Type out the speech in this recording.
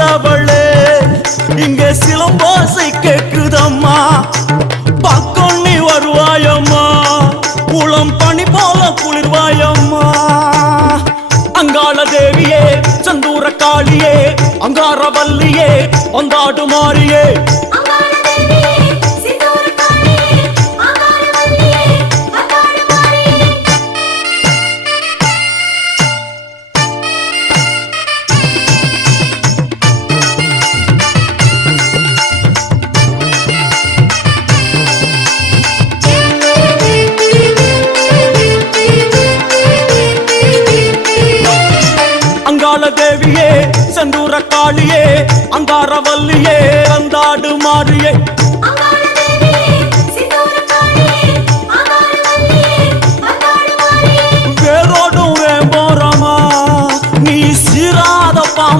வந்தவளே இங்கே சிலம்போசை கேக்குதம்மா பக்கம் நீ வருவாயம்மா குளம் பனி போல குளிர்வாயம்மா அங்காள தேவியே செந்தூர காளியே அங்காரவல்லியே வந்தாடு மாறியே தேவியே செந்தூர காளியே அங்காரவல்லியே வந்தாடு மாறியே